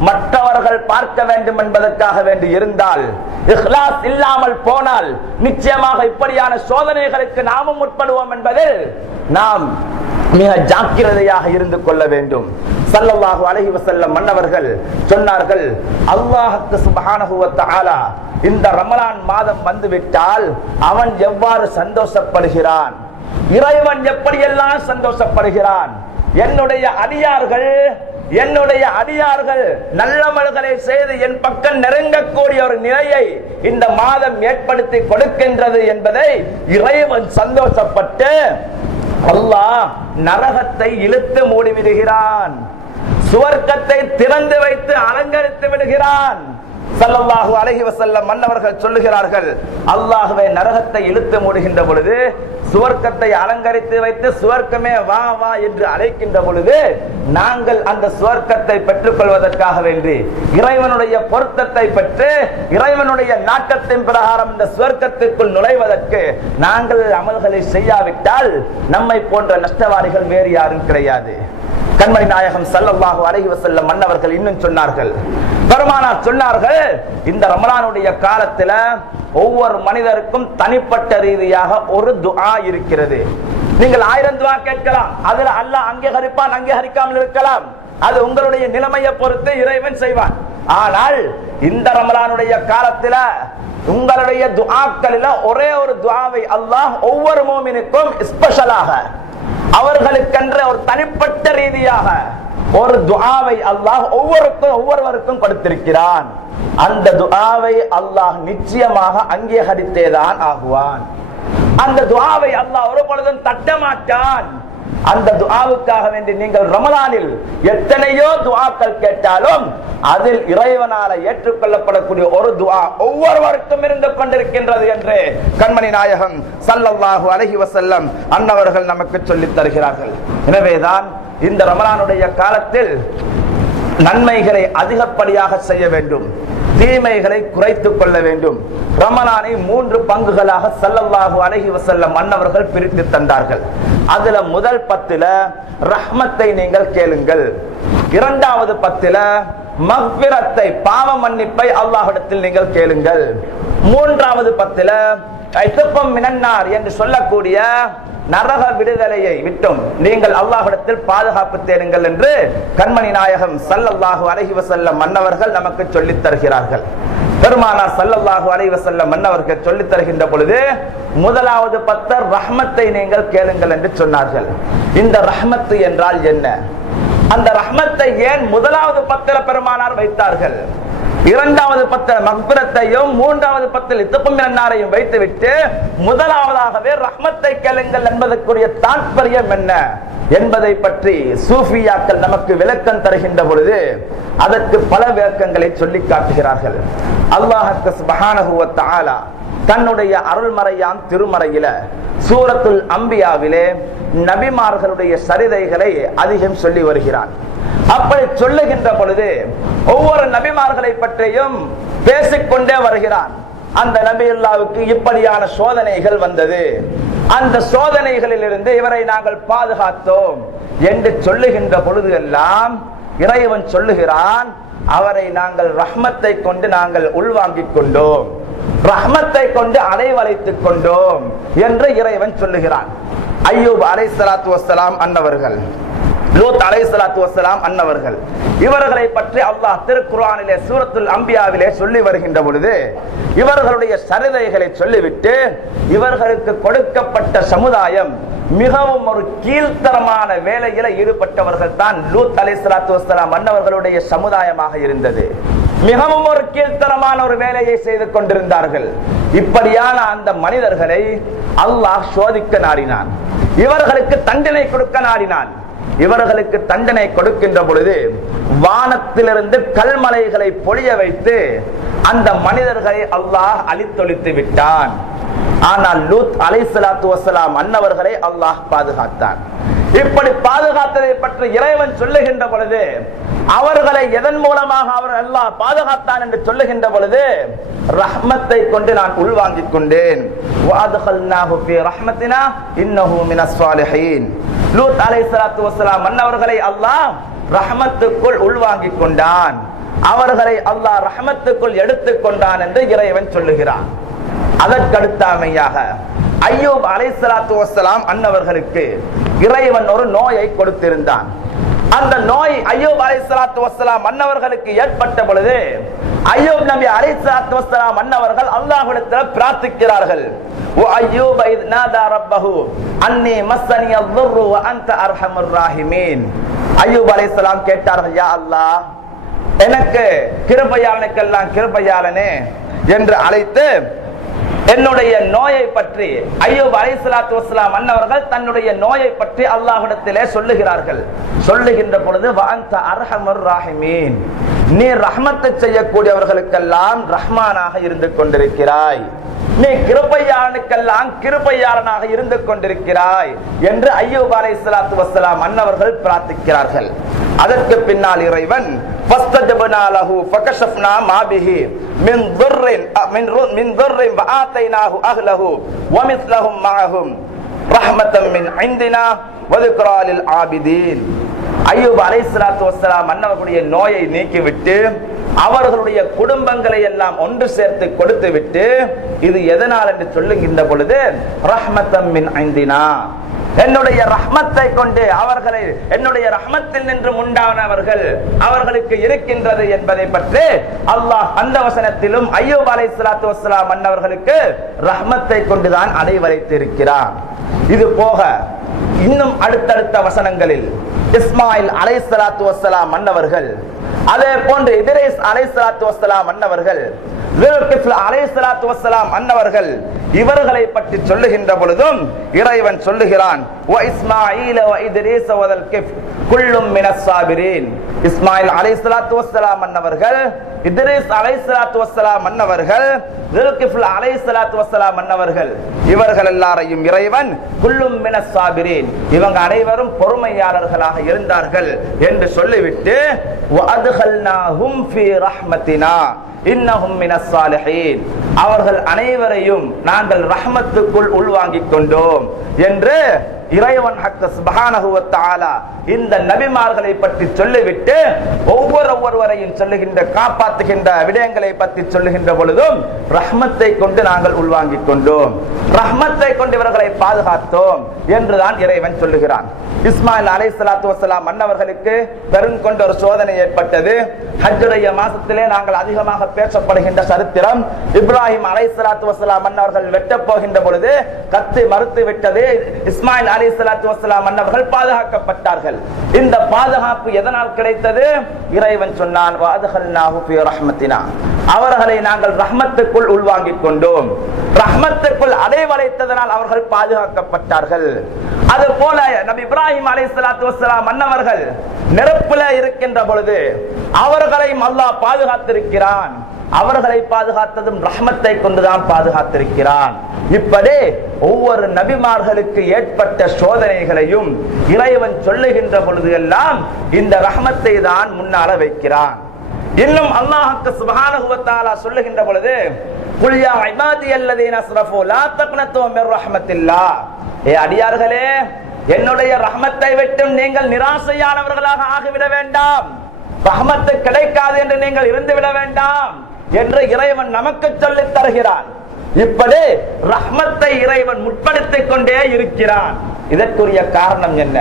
மற்றவர்கள் பார்க்க வேண்டும் என்பதற்காக வேண்டி இருந்தால், இஹ்லாஸ் இல்லாமல் போனால் நிச்சயமாக இப்படியான சோதனைகளுக்கு நாமும் உட்படுவோம் என்பதில் நாம் மிக ஜாக்கிரதையாக இருந்து கொள்ள வேண்டும். ஸல்லல்லாஹு அலைஹி வஸல்லம் மன்னவர்கள் சொன்னார்கள், அல்லாஹ்வுக்கு சுப்ஹானஹு வ தஆலா இந்த ரமலான் மாதம் வந்துவிட்டால் அவன் எவ்வாறு சந்தோஷப்படுகிறான், இறைவன் எப்படியெல்லாம் சந்தோஷப்படுகிறான். என்னுடைய அடியார்கள் நல்லமல்களை செய்து என் பக்கம் நெருங்கக்கூடிய ஒரு நிலையை இந்த மாதம் ஏற்படுத்தி கொடுக்கின்றது என்பதை இறைவன் சந்தோஷப்பட்டு அல்லாஹ் நரகத்தை இழுத்து மூடிவிடுகிறான், சுவர்க்கத்தை திறந்து வைத்து அலங்கரித்து விடுகிறான். ஸல்லல்லாஹு அலைஹி வஸல்லம் மன்னவர்கள் சொல்லுகிறார்கள், அல்லாஹ்வே நரகத்தை இழுத்து மூடுகின்ற பொழுது, சுவர்க்கத்தை அலங்கரித்து வைத்து சுவர்க்கமே வா வா என்று அழைக்கின்ற பொழுது, நாங்கள் அந்த சுவர்க்கத்தை பெற்றுக் கொள்வதற்காக வேண்டி இறைவனுடைய பொருத்தத்தை பெற்று இறைவனுடைய நாட்டத்தின் பிரகாரம் இந்த சுவர்க்கத்திற்குள் நுழைவதற்கு நாங்கள் அமல்களை செய்யாவிட்டால் நம்மை போன்ற நஷ்டவாதிகள் வேறு யாரும் கிடையாது. கண்மணி நாயகம் ஸல்லல்லாஹு அலைஹி வஸல்லம் மன்னவர்கள் இன்னும் சொன்னார்கள், பெருமானார் சொன்னார்கள், இந்த ரமலானுடைய காலத்துல ஒவ்வொரு மனிதருக்கும் தனிப்பட்ட ரீதியாக ஒரு துஆ இருக்கிறது. நீங்கள் 1000 துஆ கேட்கலாம், அதுல அல்லாஹ் அங்கீகரிப்பான், அங்கீகரிக்காமல் இருக்கலாம். அது உங்களுடைய நிலைமையை பொறுத்து இறைவன் செய்வான். ஆனால் இந்த ரமலானுடைய காலத்துல உங்களுடைய துஆக்களில ஒரே ஒரு துஆவை அல்லாஹ் ஒவ்வொரு முஃமினுக்கும் ஸ்பெஷலாக, அவர்களுக்கென்ற ஒரு தனிப்பட்ட ரீதியாக ஒரு துஆவை அல்லாஹ் ஒவ்வொருவருக்கும் கொடுத்திருக்கிறான். அந்த துஆவை அல்லாஹ் நிச்சயமாக அங்கீகரித்தேதான் ஆகுவான். அந்த துஆவை அல்லாஹ் ஒரு பொழுதும் தட்ட மாட்டான். அந்த துஆவுக்காக வேண்டி நீங்கள் ரமலானில் எத்தனையோ துஆக்கள் கேட்டாலும் அதில் இறைவனால ஏற்றுக்கொள்ளப்படக்கூடிய ஒரு துஆ ஒவ்வொருவருக்கும் இருந்து கொண்டிருக்கின்றது என்று கண்மணி நாயகம் ஸல்லல்லாஹு அலைஹி வஸல்லம் அன்னவர்கள் நமக்கு சொல்லித் தருகிறார்கள். எனவேதான் இந்த ரமலானுடைய காலத்தில் நன்மைகளை அதிகப்படியாக செய்ய வேண்டும், தீமைகளை குறைத்துக் கொள்ள வேண்டும். ரமலானை 3 பங்குகளாக ஸல்லல்லாஹு அலைஹி வஸல்லம் அன்னவர்கள் பிரித்து தந்தார்கள். அதுல முதல் 10ல ரஹ்மத்தை நீங்கள் கேளுங்கள், 2வது 10ல மக்ஃபிரத்தை பாவ மன்னிப்பை அல்லாஹ்விடத்தில் நீங்கள் கேளுங்கள், 3வது 10ல ஐதஃபம் மினன்னார் என்று சொல்லக்கூடிய நரக விடுதலையை விட்டும் நீங்கள் அல்லாஹ்விடத்தில் பாதுகாப்பு தேடுங்கள் என்று கண்மணி நாயகம் ஸல்லல்லாஹு அலைஹி வஸல்லம் மன்னவர்கள் நமக்கு சொல்லித் தருகிறார்கள். பெருமானார் ஸல்லல்லாஹு அலைஹி வஸல்லம் மன்னவர்கள் சொல்லித் தருகின்ற பொழுது முதலாவது 10 ரஹ்மத்தை நீங்கள் கேளுங்கள் என்று சொன்னார்கள். இந்த ரஹ்மத்து என்றால் என்ன? அந்த ரஹ்மத்தை ஏன் முதலாவது 10ல பெருமானார் வைத்தார்கள்? 2வது 10 மக்ஃபிரத்தையும் 3வது 10 இத்ஃபம் மினன்னாரையும் வைத்துவிட்டு முதலாவதாகவே ரஹ்மத்தை கேளுங்கள் என்பதற்குரிய தாற்பயம் என்ன என்பதை பற்றி சூஃபியாக்கள் நமக்கு விளக்கம் தருகின்ற பொழுது அதற்கு பல விளக்கங்களை சொல்லி காட்டுகிறார்கள். அல்லாஹ் சுப்ஹானஹு வ தஆலா தன்னுடைய அருள்மறையான் திருமறையில சூரத்துல் அம்பியாவிலே நபிமார்களுடைய சரிதைகளை அதிகம் சொல்லி வருகிறான். அப்படி சொல்லுகின்ற பொழுது ஒவ்வொரு நபிமார்களை பற்றியும் பேசிக்கொண்டே வருகிறான். அந்த நபியுல்லாவுக்கு இப்படியான சோதனைகள் வந்தது, அந்த சோதனைகளில் இருந்து இவரை நாங்கள் பாதுகாத்தோம் என்று சொல்லுகின்ற பொழுது எல்லாம் இறைவன் சொல்லுகிறான், அவரை நாங்கள் ரஹ்மத்தை கொண்டு நாங்கள் உள்வாங்கிக் கொண்டோம், ரஹ்மத்தை கொண்டு அலைவளைத்துக் கொண்டோம் என்று இறைவன் சொல்லுகிறான். அய்யூப் அலைஹிஸ்ஸலாத்து வஸ்ஸலாம் அன்னவர்கள், லூத் அலைஹிஸ்ஸலாத்து வஸ்ஸலாம் அன்னவர்கள், இவர்களை பற்றி அல்லாஹ் திருக்குர்ஆனிலே சூரத்துல் அம்பியாவிலே சொல்லி வருகின்ற பொழுது இவர்களுடைய சரிதைகளை சொல்லிவிட்டு இவர்களுக்கு கொடுக்கப்பட்ட சமுதாயம் மிகவும் ஒரு கீழ்த்தரமான வேலையில ஈடுபட்டவர்கள் தான் லூத் அலைஹிஸ்ஸலாத்து வஸ்ஸலாம் அன்னவர்களுடைய சமுதாயமாக இருந்தது. மிகவும் ஒரு கீழ்த்தரமான ஒரு வேலையை செய்து கொண்டிருந்தார்கள். இப்படியான அந்த மனிதர்களை அல்லாஹ் சோதிக்க நாடினான், இவர்களுக்கு தண்டனை கொடுக்க நாடினான். இவர்களுக்கு தண்டனை கொடுக்கின்ற பொழுது வானத்திலிருந்து கல்மலைகளை பொழிய வைத்து அந்த மனிதர்களை அல்லாஹ் அழித்தொழித்து விட்டான். ஆனால் லூத் அலைஹிஸ்ஸலாத்து வஸ்ஸலாம் அன்னவர்களை அல்லாஹ் பாதுகாத்தான். இப்படி பாதுகாத்ததை பற்றி இறைவன் சொல்லுகின்ற பொழுது அவர்களை எதன் மூலமாக அவர் அல்லாஹ் பாதுகாத்தான் என்று சொல்லுகின்ற பொழுது ரஹ்மத்தை கொண்டு நான் உள்வாங்கிக் கொண்டேன். வஅத்கல்நாஹு ஃபீ ரஹ்மத்தினா இன்னஹு மினஸ் ஸாலிஹீன். லூத் அலைஹிஸ்ஸலாத்து வஸ்ஸலாம் அன்னவர்களை அல்லாஹ் ரஹ்மத்துக்குள் உள்வாங்கிக் கொண்டான், அவர்களை அல்லாஹ் ரஹ்மத்துக்குள் எடுத்துக் கொண்டான் என்று இறைவன் சொல்லுகிறான். அதற்கடுத்தாமையாக அய்யூப் அலைஹிஸ்ஸலாத்து வஸ்ஸலாம் அன்னவர்களுக்கு இறைவன் ஒரு நோயை கொடுத்திருந்தான். அந்த நோய் அய்யூப் அலைஹிஸ்ஸலாத்து வஸ்ஸலாம் அன்னவர்களுக்கு ஏற்பட்ட பொழுது அய்யூப் நபி அலைஹிஸ்ஸலாத்து வஸ்ஸலாம் அன்னவர்கள் அல்லாஹ்விடத்தில் பிரார்த்திக்கிறார்கள். வ அய்யூப இத் நாதா ரப்பஹு அன்னி மஸ்ஸனி அல்-துர்ரு வ அன்த அர்ஹமுர் ராஹிமீன். அய்யூப் அலைஹிஸ்ஸலாம் கேட்டார்கள், யா அல்லாஹ், எனக்கு கிருபையாளனுக்கெல்லாம் கிருபையாளனே என்று அழைத்து என்னுடைய நோயை பற்றி அய்யூப் அலைஹிஸ்ஸலாத்து வஸ்ஸலாம் அன்னவர்கள் தன்னுடைய நோயை பற்றி அல்லாஹ்விடத்திலே சொல்லுகிறார்கள். சொல்லுகின்ற பொழுது வ அன்த அர்ஹமுர் ராஹிமீன், நீ ரஹ்மத்தை செய்யக்கூடியவர்களுக்கெல்லாம் ரஹ்மானாக இருந்து கொண்டிருக்கிறாய், நீ கிருபையாளனுக்கெல்லாம் கிருபையாளனாக இருந்து கொண்டிருக்கிறாய் என்று அய்யூப் அலைஹிஸ்ஸலாத்து வஸ்ஸலாம் அன்னவர்கள் பிரார்த்திக்கிறார்கள். அதற்கு பின்னால் இறைவன் فاستجبنا له فكشفنا ما به من ضر وآتيناه أهله ومثلهم معهم رحمة من عندنا وذكرى للعابدين. அய்யூப் அலைஹிஸ்ஸலாத்து வஸ்ஸலாம் அன்னவர்களுடைய நோயை நீக்கிவிட்டு அவர்களுடைய குடும்பங்களை எல்லாம் ஒன்று சேர்த்து கொடுத்து விட்டு இது எதனால் என்று சொல்லுகின்ற பொழுது ரஹ்மத்தம் மின் இந்தினா, என்னுடைய ரஹ்மத்தை கொண்டு அவர்களை என்னுடைய ரஹ்மத்தில் நின்று உண்டானவர்கள் அவர்களுக்கு இருக்கின்றது என்பதை பற்றி அல்லாஹ் அந்த வசனத்திலும் அய்யூப் அலைஹிஸ்ஸலாத்து வஸ்ஸலாம் அன்னவர்களுக்கு ரஹ்மத்தை கொண்டுதான் அடைவழைத்து இருக்கிறார். இது போக இன்னும் அடுத்தடுத்த வசனங்களில் இஸ்மாயில் அலைஹிஸ்ஸலாத்து வஸ்ஸலாம் அன்னவர்கள், அதே போன்று இத்ரீஸ் அலைஹிஸ்ஸலாத்து வஸ்ஸலாம் அன்னவர்கள், ذுல்கிஃப்ல் அலைஹிஸ்ஸலாத்து வஸ்ஸலாம் அன்னவர்கள் இவர்களை பற்றி சொல்லுகின்ற பொழுதும் இறைவன் சொல்லுகிறான், வ இஸ்மாஈல வ இத்ரீஸ வ ذுல்கிஃப் குல்லும் மினஸ் ஸாபிரீன். இஸ்மாயில் அலைஹிஸ்ஸலாத்து வஸ்ஸலாம் அன்னவர்கள், இத்ரீஸ் அலைஹிஸ்ஸலாத்து வஸ்ஸலாம் அன்னவர்கள், ذுல்கிஃப்ல் அலைஹிஸ்ஸலாத்து வஸ்ஸலாம் அன்னவர்கள் இவர்கள் எல்லாரையும் இறைவன் குல்லும் மினஸ் ஸாபிரீன், இவங்க அனைவரும் பொறுமையாளர்களாக இருந்தார்கள் என்று சொல்லிவிட்டு வ அத்கல்நாஹும் ஃபீ ரஹ்மத்தினா இன்னஹும் மினஸ் ஸாலிஹீன், அவர்கள் அனைவரையும் நாங்கள் ரஹ்மத்துக்குள் உள்வாங்கிக் கொண்டோம் என்று இறைவன் ஹக் சுப்ஹானஹு வ தஆலா இந்த நபிமார்களை பற்றி சொல்லிவிட்டு ஒவ்வொருவரையும் சொல்லுகின்ற காப்பாற்றுகின்ற விடயங்களை பற்றி சொல்லுகின்ற பொழுதும் ரஹ்மத்தை கொண்டு நாங்கள் உள்வாங்கிக் கொண்டோம், ரஹ்மத்தை கொண்டு இவர்களை பாதுகாத்தோம் என்றுதான் இறைவன் சொல்லுகிறான். இஸ்மாயில் அலைஹிஸ்ஸலாத்து வஸ்ஸலாம் அன்னவர்களுக்கு பெருங்கொண்ட ஒரு சோதனை ஏற்பட்டது. ஹஜ்ஜுடைய மாசத்திலே நாங்கள் அதிகமாக பேசப்படுகின்ற சரித்திரம், இப்ராஹிம் அலைஹிஸ்ஸலாத்து வஸ்ஸலாம் அன்னவர்கள் வெட்டப் போகின்ற பொழுது கத்தி மறுத்து விட்டது. இஸ்மாயில் அலைஹிஸ்ஸலாத்து வஸ்ஸலாம் அன்னவர்கள் பாதுகாக்கப்பட்டார்கள். இந்த பாதுகாப்பு எதனால் கிடைத்தது? இறைவன் சொன்னான், வ அத்கல்நாஹு ஃபீ ரஹ்மத்தினா, அவர்களை நாங்கள் ரஹ்மத்துக்குள் உள்வாங்கிக் கொண்டோம், ரஹ்மத்துக்குள் அடைவழைத்ததனால் அவர்கள் பாதுகாக்கப்பட்டார்கள். அது போல நபி இப்ராஹிம் அலைஹிஸ்ஸலாத்து வஸ்ஸலாம் அன்னவர்கள் நெருப்பில் இருக்கின்ற பொழுது அவர்களையும் அல்லாஹ் பாதுகாத்திருக்கிறான், அவர்களை பாதுகாத்ததும் ரஹ்மத்தை கொண்டுதான் பாதுகாத்திருக்கிறான். இப்படி ஒவ்வொரு நபிமார்களுக்கு ஏற்பட்ட சோதனைகளையும் இறைவன் சொல்லுகின்ற பொழுது எல்லாம் இந்த ரஹ்மத்தை தான் முன்னால வைக்கிறான். இன்னும் அல்லாஹ்வுக்கு சுப்ஹானஹு வ தஆலா சொல்லுகின்ற பொழுது குல் யா இபாதியல்லதீன அஸ்ரஃபு லா தக்னது மிர் ரஹ்மத்தில்லாஹ், ஏ அடியார்களே என்னுடைய ரஹ்மத்தை விட்டு நீங்கள் நிராசையானவர்களாக ஆகிவிட வேண்டாம், ரஹ்மத்து கிடைக்காது என்று நீங்கள் இருந்து விட வேண்டாம் என்று இறைவன் நமக்கு சொல்லித் தருகிறான். இப்படி ரஹ்மத்தை இறைவன் முற்படுத்திக் கொண்டே இருக்கிறான். இதற்குரிய காரணம் என்ன?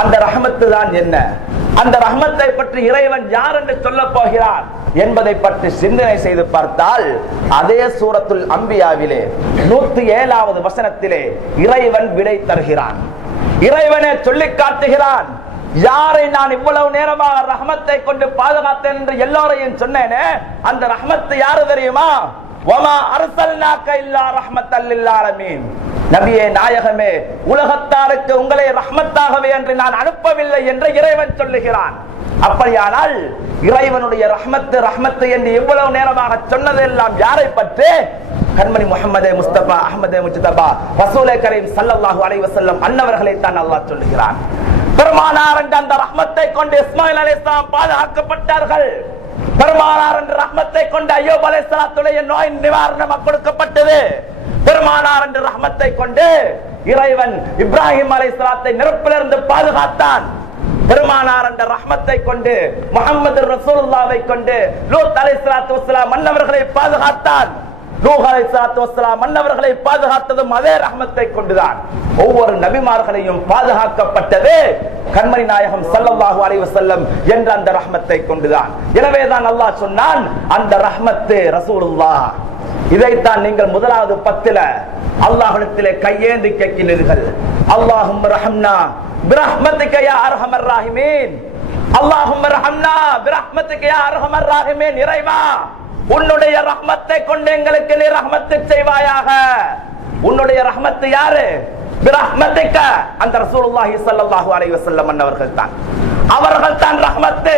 அந்த ரஹ்மத்து தான் என்ன? அந்த ரஹ்மத்தை பற்றி இறைவன் யார் என்று சொல்ல போகிறான் என்பதை பற்றி சிந்தனை செய்து பார்த்தால் அதே சூரத்துல் அம்பியாவிலே 107வது வசனத்திலே இறைவன் விடை தருகிறான். இறைவனே சொல்லி காட்டுகிறான், யாரை நான் இவ்வளவு நேரமாக ரஹ்மத்தை கொண்டு பாதுகாத்தேன் என்று எல்லோரையும் சொன்னேனே, அந்த ரஹ்மத்து யாரு தெரியுமா? வமா அர்சல்நாக இல்லா ரஹ்மத்தல் லில் ஆலமீன், நபியே நாயகமே உலகத்தாருக்கு உங்களை ரஹ்மத்தாகவே என்று நான் அனுப்பவில்லை என்று இறைவன் சொல்லுகிறான். அப்படியானால் இறைவனுடைய ரஹ்மத்து ரஹ்மத்து என்று இவ்வளவு நேரமாக சொன்னதெல்லாம் யாரை பற்றி? கண்மணி முஹம்மதே முஸ்தபா அஹ்மதே முஜ்தபா ரசூலே கரீம் ஸல்லல்லாஹு அலைஹி வஸல்லம் அன்னவர்களை தான் அல்லாஹ் சொல்லுகிறான். பெருமானார் என்ற அந்த ரஹ்மத்தை கொண்டு இஸ்மாயில் அலைஹிஸ்ஸலாம் பாதுகாக்கப்பட்டார்கள். பெருமானார் என்ற ரஹ்மத்தை கொண்டு அய்யூப் அலைஹிஸ்ஸலாத்துடைய நோய் நிவாரணம் கொடுக்கப்பட்டது. பெருமானார் என்ற ரஹ்மத்தை கொண்டு இறைவன் இப்ராஹிம் அலைஹிஸ்ஸலாத்தை நெருப்பிலிருந்து பாதுகாத்தான். பெருமானார் என்ற ரஹ்மத்தை கொண்டு முஹம்மது ரசூலுல்லாஹ்வை கொண்டு லூத் அலைஹிஸ்ஸலாத்து வஸ்ஸலாம் மன்னவர்களை பாதுகாத்தான். நூஹ் அலைஹிஸ்ஸலாத்து வஸ்ஸலாம் மன்னவர்களை பாதுகாத்ததும் அதே ரஹ்மத்தை கொண்டுதான். ஒவ்வொரு நபிமார்களையும் பாதுகாக்கப்பட்டது கண்மணி நாயகம் ஸல்லல்லாஹு அலைஹி வஸல்லம் என்ற அந்த ரஹ்மத்தை கொண்டுதான். எனவேதான் அல்லாஹ் சொன்னான், அந்த ரஹ்மத்து ரசூலுல்லாஹ். இதைத்தான் நீங்கள் முதலாவது 10ல அல்லாஹ்விடத்திலே கையேந்தி கேட்கிறீர்கள். அல்லாஹும்ம ரஹம்னா பிரஹ்மத்திக யா அர்ஹமர் ராஹிமீன், அல்லாஹும்ம ரஹம்னா பிரஹ்மத்திக யா அர்ஹமர் ராஹிமீன். இறைவா, உன்னுடைய ரஹ்மத்தை கொண்டு எங்களுக்கு நீ ரஹ்மத்து செய்வாயாக. உன்னுடைய ரஹ்மத்து யாரு? பிரஹ்மத்திக, அந்த ரசூலுல்லாஹி ஸல்லல்லாஹு அலைஹி வஸல்லம் அன்னவர்கள் தான். அவர்கள் தான் ரஹ்மத்து.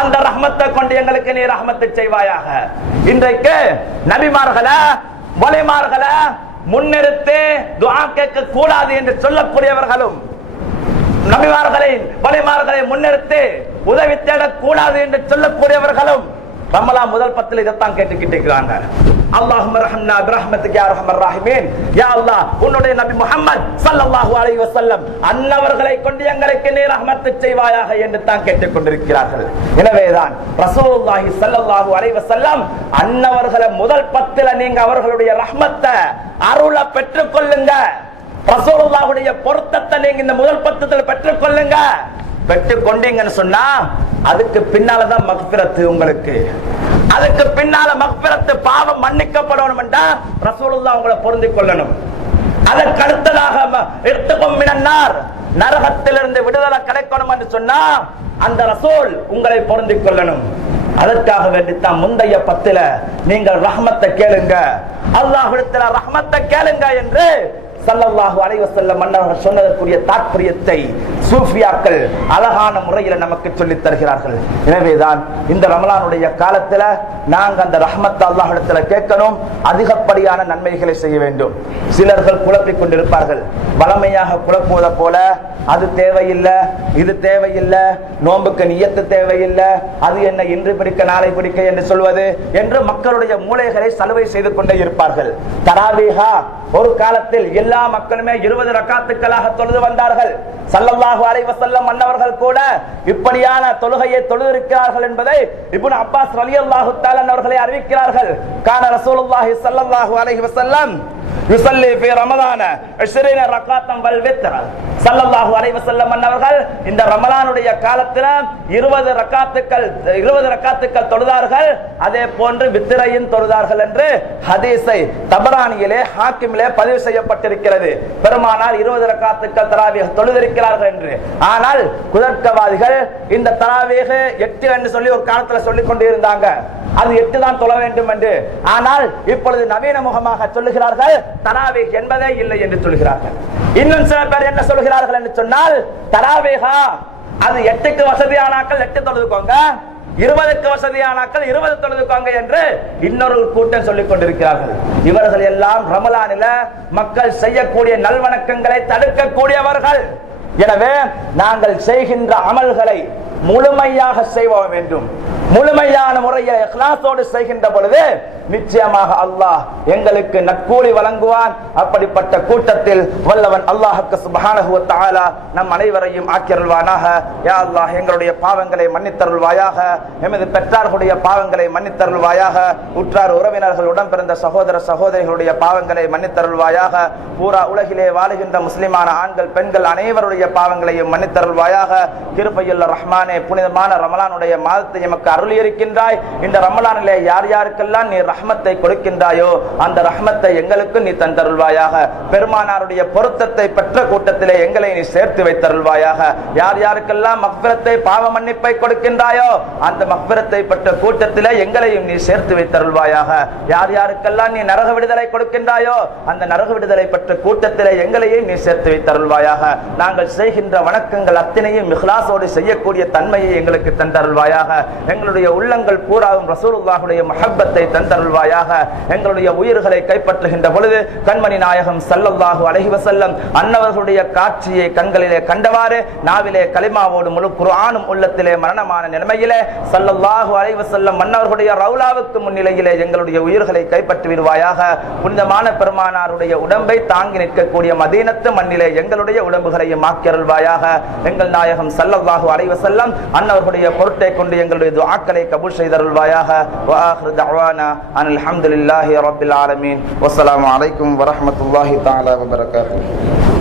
அந்த ரஹ்மத்தை கொண்டு எங்களுக்கு நீ ரஹ்மத்து செய்வாயாக. இன்றைக்கு நபிமார்களை வலிமார்களை முன்னிறுத்தி துஆ கேட்க கூடாது என்று சொல்லக்கூடியவர்களும், நபிமார்களை வலிமார்களை முன்னிறுத்தி உதவி தேடக்கூடாது என்று சொல்லக்கூடியவர்களும் ரமலான் முதல் 10ல் இதைத்தான் கேட்டுக்கிட்டு இருக்கிறாங்க. அல்லாஹும்ம ரஹம்னா பிரஹ்மத்திக யா அர்ஹமர் ராஹிமீன், யா அல்லாஹ் உன்னுடைய நபி முஹம்மத் ஸல்லல்லாஹு அலைஹி வஸல்லம் அன்னவர்களை கொண்டு எங்களுக்கு நீ ரஹ்மத்து செய்வாயாக என்று தான் கேட்டுக் கொண்டிருக்கிறார்கள். எனவேதான் ரசூலுல்லாஹி ஸல்லல்லாஹு அலைஹி வஸல்லம் அன்னவர்களை முதல் 10ல நீங்க அவர்களுடைய ரஹ்மத்தை அருளை பெற்றுக் கொள்ளுங்க. ரசூலுல்லாஹுடைய பொருத்தத்தை நீங்க இந்த முதல் 10ல பெற்றுக் கொள்ளுங்க. பெற்றுக் கொண்டீங்கன்னு சொன்னா அதுக்கு பின்னாலதான் மக்ஃபிரத்து உங்களுக்கு. அதுக்கு பின்னால மக்ஃபிரத்து, பாவம் மன்னிக்கப்படணும் என்றா ரசூலுல்லாஹ் உங்களை பொருந்திக் கொள்ளணும். அதற்கு அடுத்ததாக இர்துகும் மினன்னார், நரகத்திலிருந்து விடுதலை கிடைக்கணும் என்று சொன்னா அந்த ரசூல் உங்களை பொருந்திக் கொள்ளணும். அதற்காக வேண்டித்தான் முந்தைய 10ல நீங்கள் ரஹ்மத்தை கேளுங்க, அல்லாஹ்விடத்தில் ரஹ்மத்தை கேளுங்க என்று ஸல்லல்லாஹு அலைஹி வஸல்லம் மன்னர்கள் சொன்னதற்குரிய தாற்பயத்தை சூஃபியாக்கள் அழகான முறையில் நமக்கு சொல்லித் தருகிறார்கள். எனவேதான் இந்த ரமலானுடைய காலத்துல நாங்க அந்த ரஹ்மத்தை அல்லாஹ்விடத்துல கேட்கணும், அதிகப்படியான நன்மைகளை செய்ய வேண்டும். சிலர்கள் குழப்பிக் கொண்டிருப்பார்கள், வளமையாக குழப்புவதை போல அது தேவையில்லை, இது தேவையில்லை, நோன்புக்கு நியத்து தேவையில்லை, அது என்ன இன்று பிடிக்க நாளை பிடிக்க என்று சொல்வது என்று மக்களுடைய மூளைகளை சலுகை செய்து கொண்டே இருப்பார்கள். தராவீஹா ஒரு காலத்தில் எல்லா மக்களுமே 20 ரக்காத்துக்களாக தொழுது வந்தார்கள். ஸல்லல்லாஹு அலைஹி வஸல்லம் அன்னவர்கள் கூட இப்படியான தொழுகையை தொழுதிருக்கிறார்கள் என்பதை இப்னு அப்பாஸ் ரலியல்லாஹு தஆலா அவர்களே அறிவிக்கிறார்கள். கான ரசூலுல்லாஹி ஸல்லல்லாஹு அலைஹி வஸல்லம் யுஸல்லி ஃபீ ரமலான 20 ரக்காத்தம் வல் வித்ர். ஸல்லல்லாஹு அலைஹி வஸல்லம் அன்னவர்கள் இந்த ரமலானுடைய காலத்துல 20 ரக்காத்துக்கள் தொழுதார்கள். அதே போன்று வித்ரையும் தொழுதார்கள் என்று ஹதீஸை தபரானியிலே ஹாக்கிமிலே பதிவு செய்யப்பட்டிருக்கிறது. பெருமானார் 20 ரக்காத்துக்கள் தராவீஹ் தொழுதிருக்கிறார்கள் என்று. ஆனால் குதர்க்கவாதிகள் இந்த தராவீஹ் 8 என்று சொல்லி ஒரு காலத்துல சொல்லிக் கொண்டிருந்தாங்க. அது 8 தான் தொழ வேண்டும் என்று. ஆனால் இப்பொழுது நவீன முகமாக சொல்லுகிறார்கள் தராவீஹ் என்பதே இல்லை என்று சொல்கிறார்கள். இன்னும் சில பேர் என்ன சொல்கிறார்கள் என்று சொன்னால், தராவீஹா அது 8க்கு வசதியானாக்கள் 8 தொழுதுக்கோங்க, 20க்கு வசதியானாக்கள் 20 தொழுதுக்கோங்க என்று இன்னொரு கூட்டம் சொல்லிக் கொண்டிருக்கிறார்கள். இவர்கள் எல்லாம் ரமலானில மக்கள் செய்யக்கூடிய நல்வணக்கங்களை தடுக்கக்கூடியவர்கள். எனவே நாங்கள் செய்கின்ற அமல்களை முழுமையாக செய்ய வேண்டும். முழுமையான முறையில் இக்லாஸோடு செய்கின்ற பொழுது நிச்சயமாக அல்லாஹ் எங்களுக்கு நற்கூலி வழங்குவான். அப்படிப்பட்ட கூட்டத்தில் வல்லவன் அல்லாஹ்வுக்கு சுப்ஹானஹு வ தஆலா நம் அனைவரையும் ஆக்கியருள்வானாக. யா அல்லாஹ் எங்களுடைய பாவங்களை மன்னித்தருள்வாயாக, எமது பெற்றார்களுடைய பாவங்களை மன்னித்தருள்வாயாக, உற்றார் உறவினர்கள் உடன் பிறந்த சகோதர சகோதரிகளுடைய பாவங்களை மன்னித்தருள்வாயாக, பூரா உலகிலே வாழுகின்ற முஸ்லிமான ஆண்கள் பெண்கள் அனைவருடைய பாவங்களையும் மன்னித்தருள்வாயாக. கிருபையுள்ள ரஹ்மானே, புனிதமான ரமலானுடைய மாதத்தை எமக்கு அருளி இருக்கின்றாய். இந்த ரமலானிலே யார் யாருக்கெல்லாம் நீ ரஹ்மத்தை கொடுக்கின்றாயோ அந்த ரஹ்மத்தை எங்களுக்கு நீ தந்தருள்வாயாக. பெருமானாருடைய பொருத்தத்தை பெற்ற கூட்டத்திலே எங்களை நீ சேர்த்து வைத்தருள்வாயாக. யார் யாருக்கெல்லாம் மக்ஃபிரத்தை பாவ மன்னிப்பை கொடுக்கின்றாயோ அந்த மக்ஃபிரத்தை பெற்ற கூட்டத்திலே எங்களையும் நீ சேர்த்து வைத்தருள்வாயாக. யார் யாருக்கெல்லாம் நீ நரக விடுதலை கொடுக்கின்றாயோ அந்த நரக விடுதலை பெற்ற கூட்டத்திலே எங்களையும் நீ சேர்த்து வைத்தருள்வாயாக. நாங்கள் செய்கின்ற வணக்கங்கள் அத்தனையும் இஹ்லாஸோடு செய்யக்கூடிய தன்மையை எங்களுக்கு தந்தருள்வாயாக. எங்களுடைய உள்ளங்கள் பூராவும் ரசூலுல்லாஹுடைய மஹப்பத்தை தந்தருள்வாயாக. எங்களுடைய உயிர்களை கைப்பற்றுகின்ற பொழுது கண்மணி நாயகம் ஸல்லல்லாஹு அலைஹி வஸல்லம் அன்னவர்களுடைய காட்சியை கண்களிலே கண்டவாறு நாவிலே கலிமாவோடு முழு குர்ஆனும் உள்ளத்திலே மரணமான நிலைமையிலே ஸல்லல்லாஹு அலைஹி வஸல்லம் அன்னவர்களுடைய ரவுலாவுக்கு முன்னிலையிலே எங்களுடைய உயிர்களை கைப்பற்றி விடுவாயாக. புனிதமான பெருமானாருடைய உடம்பை தாங்கி நிற்கக்கூடிய மதீனத்து மண்ணிலே எங்களுடைய உடம்புகளையும் ஆக்கியருள்வாயாக. எங்கள் நாயகம் ஸல்லல்லாஹு அலைஹி வஸல்லம் அன்னவர்களுடைய பொருட்டை கொண்டு எங்களுடைய துஆக்களை கபூல் செய்தருள்வாயாக. வ ஆகிரு தஅவானா அனில் ஹம்துலில்லாஹி ரப்பில் ஆலமீன். வஸ்ஸலாமு அலைக்கும் வரஹ்மத்துல்லாஹி தஆலா வபரகாத்துஹு.